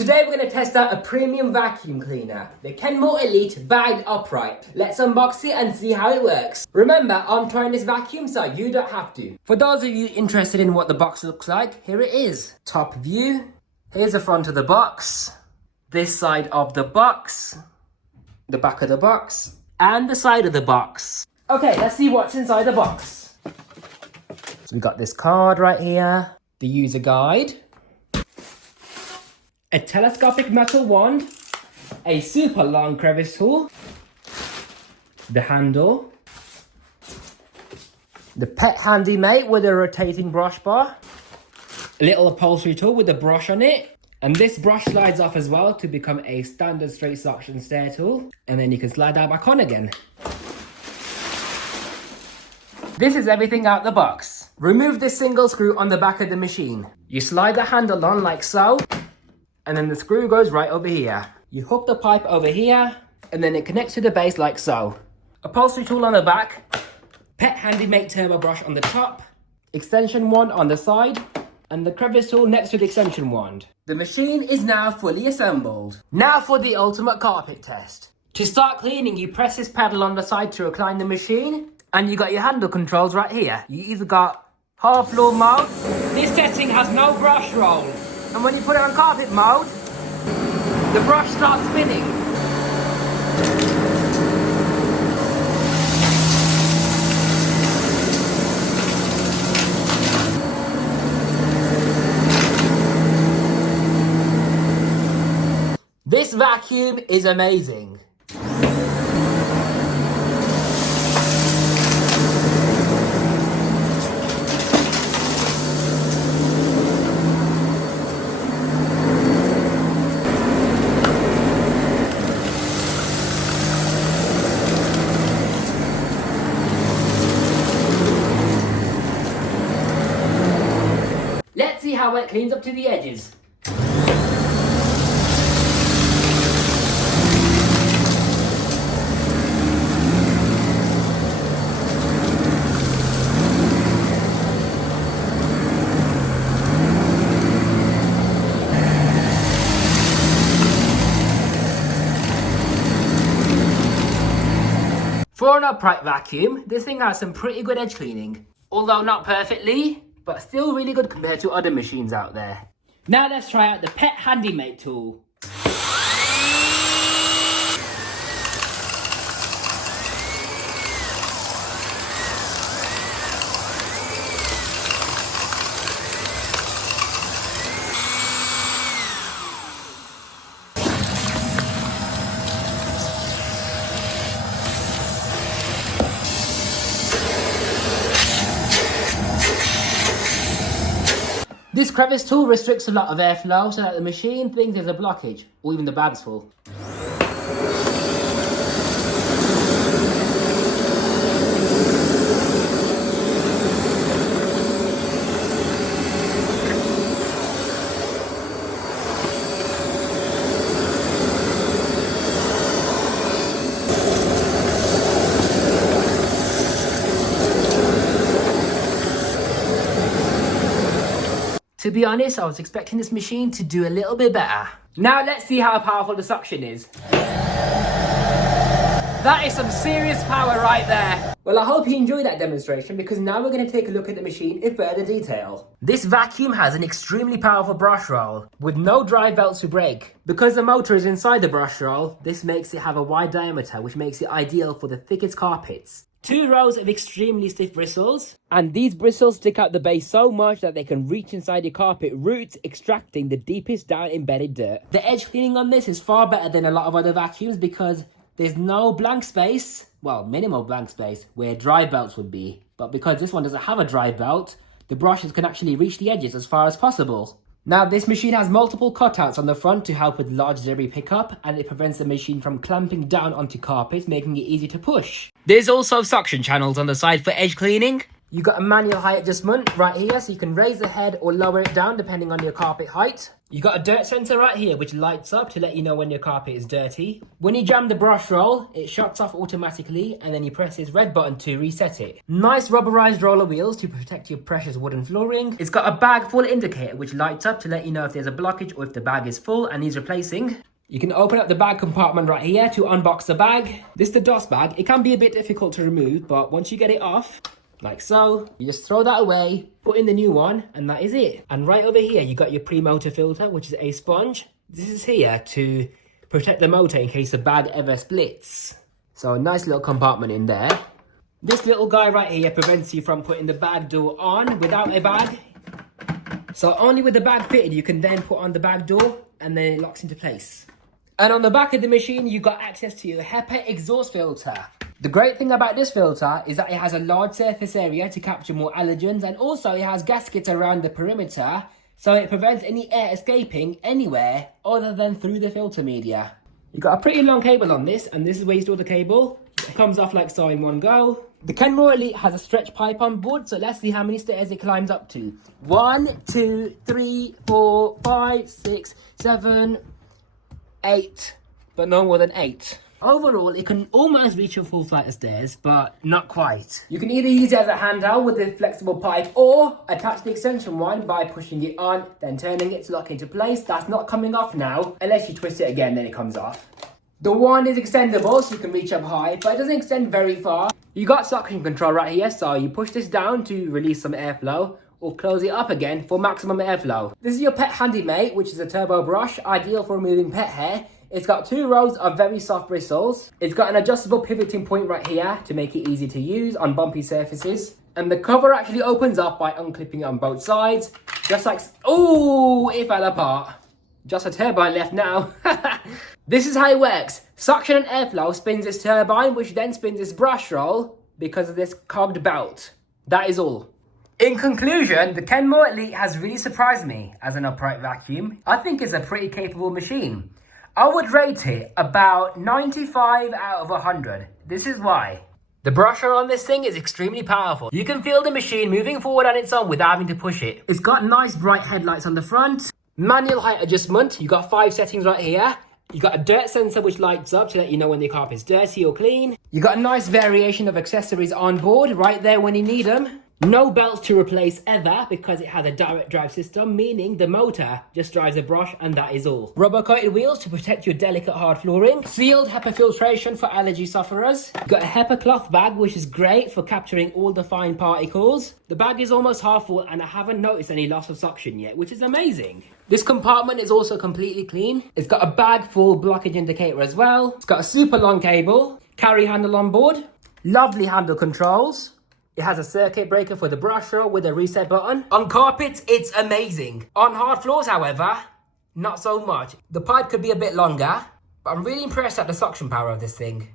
Today we're going to test out a premium vacuum cleaner, the Kenmore Elite Bagged Upright. Let's unbox it and see how it works. Remember, I'm trying this vacuum so you don't have to. For those of you interested in what the box looks like, here it is. Top view. Here's the front of the box. This side of the box. The back of the box. And the side of the box. Okay, let's see what's inside the box. So we got this card right here. The user guide. A telescopic metal wand, a super long crevice tool, the handle, the Pet Handy Mate with a rotating brush bar, a little upholstery tool with a brush on it, and this brush slides off as well to become a standard straight suction stair tool, and then you can slide that back on again. This is everything out the box. Remove this single screw on the back of the machine. You slide the handle on like so, and then the screw goes right over here. You hook the pipe over here, and then it connects to the base like so. Upholstery tool on the back, Pet Handy Mate turbo brush on the top, extension wand on the side, and the crevice tool next to the extension wand. The machine is now fully assembled. Now for the ultimate carpet test. To start cleaning, you press this pedal on the side to recline the machine, and you got your handle controls right here. You either got half floor mode. This setting has no brush roll. And when you put it on carpet mode, the brush starts spinning. This vacuum is amazing. Let's see how it cleans up to the edges. For an upright vacuum, this thing has some pretty good edge cleaning. Although not perfectly, but still really good compared to other machines out there. Now let's try out the Pet Handy Mate tool. This crevice tool restricts a lot of airflow so that the machine thinks there's a blockage, or even the bag's full. To be honest, I was expecting this machine to do a little bit better. Now let's see how powerful the suction is. That is some serious power right there. Well, I hope you enjoyed that demonstration because now we're going to take a look at the machine in further detail. This vacuum has an extremely powerful brush roll with no drive belts to break. Because the motor is inside the brush roll, this makes it have a wide diameter, which makes it ideal for the thickest carpets. 2 rows of extremely stiff bristles, and these bristles stick out the base so much that they can reach inside your carpet roots, extracting the deepest down embedded dirt. The edge cleaning on this is far better than a lot of other vacuums because there's no blank space, well, minimal blank space, where dry belts would be. But because this one doesn't have a dry belt, the brushes can actually reach the edges as far as possible. Now, this machine has multiple cutouts on the front to help with large debris pickup, and it prevents the machine from clamping down onto carpets, making it easy to push. There's also suction channels on the side for edge cleaning, You got a manual height adjustment right here, so you can raise the head or lower it down depending on your carpet height. You got a dirt sensor right here which lights up to let you know when your carpet is dirty. When you jam the brush roll, it shuts off automatically and then you press this red button to reset it. Nice rubberized roller wheels to protect your precious wooden flooring. It's got a bag full indicator which lights up to let you know if there's a blockage or if the bag is full and needs replacing. You can open up the bag compartment right here to unbox the bag. This is the DOS bag. It can be a bit difficult to remove, but once you get it off, like so, you just throw that away, put in the new one, and that is it. And right over here, you got your pre-motor filter, which is a sponge. This is here to protect the motor in case the bag ever splits. So a nice little compartment in there. This little guy right here prevents you from putting the bag door on without a bag. So only with the bag fitted, you can then put on the bag door and then it locks into place. And on the back of the machine, you got access to your HEPA exhaust filter. The great thing about this filter is that it has a large surface area to capture more allergens, and also it has gaskets around the perimeter, so it prevents any air escaping anywhere other than through the filter media. You've got a pretty long cable on this, and this is where you store the cable. It comes off like so in one go. The Kenmore Elite has a stretch pipe on board, so let's see how many stairs it climbs up to. 1, 2, 3, 4, 5, 6, 7, 8, but no more than 8. Overall, it can almost reach a full flight of stairs, but not quite. You can either use it as a handheld with the flexible pipe or attach the extension one by pushing it on, then turning it to lock into place. That's not coming off now, unless you twist it again, then it comes off. The wand is extendable, so you can reach up high, but it doesn't extend very far. You got suction control right here, so you push this down to release some airflow, or close it up again for maximum airflow. This is your Pet Handy Mate, which is a turbo brush, ideal for removing pet hair. It's got 2 rows of very soft bristles. It's got an adjustable pivoting point right here to make it easy to use on bumpy surfaces. And the cover actually opens up by unclipping it on both sides. Just like, oh, it fell apart. Just a turbine left now. This is how it works. Suction and airflow spins this turbine, which then spins this brush roll because of this cogged belt. That is all. In conclusion, the Kenmore Elite has really surprised me as an upright vacuum. I think it's a pretty capable machine. I would rate it about 95 out of 100. This is why. The brusher on this thing is extremely powerful. You can feel the machine moving forward on its own without having to push it. It's got nice bright headlights on the front. Manual height adjustment. You got 5 settings right here. You got a dirt sensor which lights up to let you know when the carpet's dirty or clean. You got a nice variation of accessories on board right there when you need them. No belts to replace ever because it has a direct drive system, meaning the motor just drives a brush and that is all. Rubber coated wheels to protect your delicate hard flooring. Sealed HEPA filtration for allergy sufferers. You've got a HEPA cloth bag which is great for capturing all the fine particles. The bag is almost half full and I haven't noticed any loss of suction yet, which is amazing. This compartment is also completely clean. It's got a bag full blockage indicator as well. It's got a super long cable, carry handle on board, lovely handle controls. It has a circuit breaker for the brush roll with a reset button. On carpets, it's amazing. On hard floors, however, not so much. The pipe could be a bit longer, but I'm really impressed at the suction power of this thing.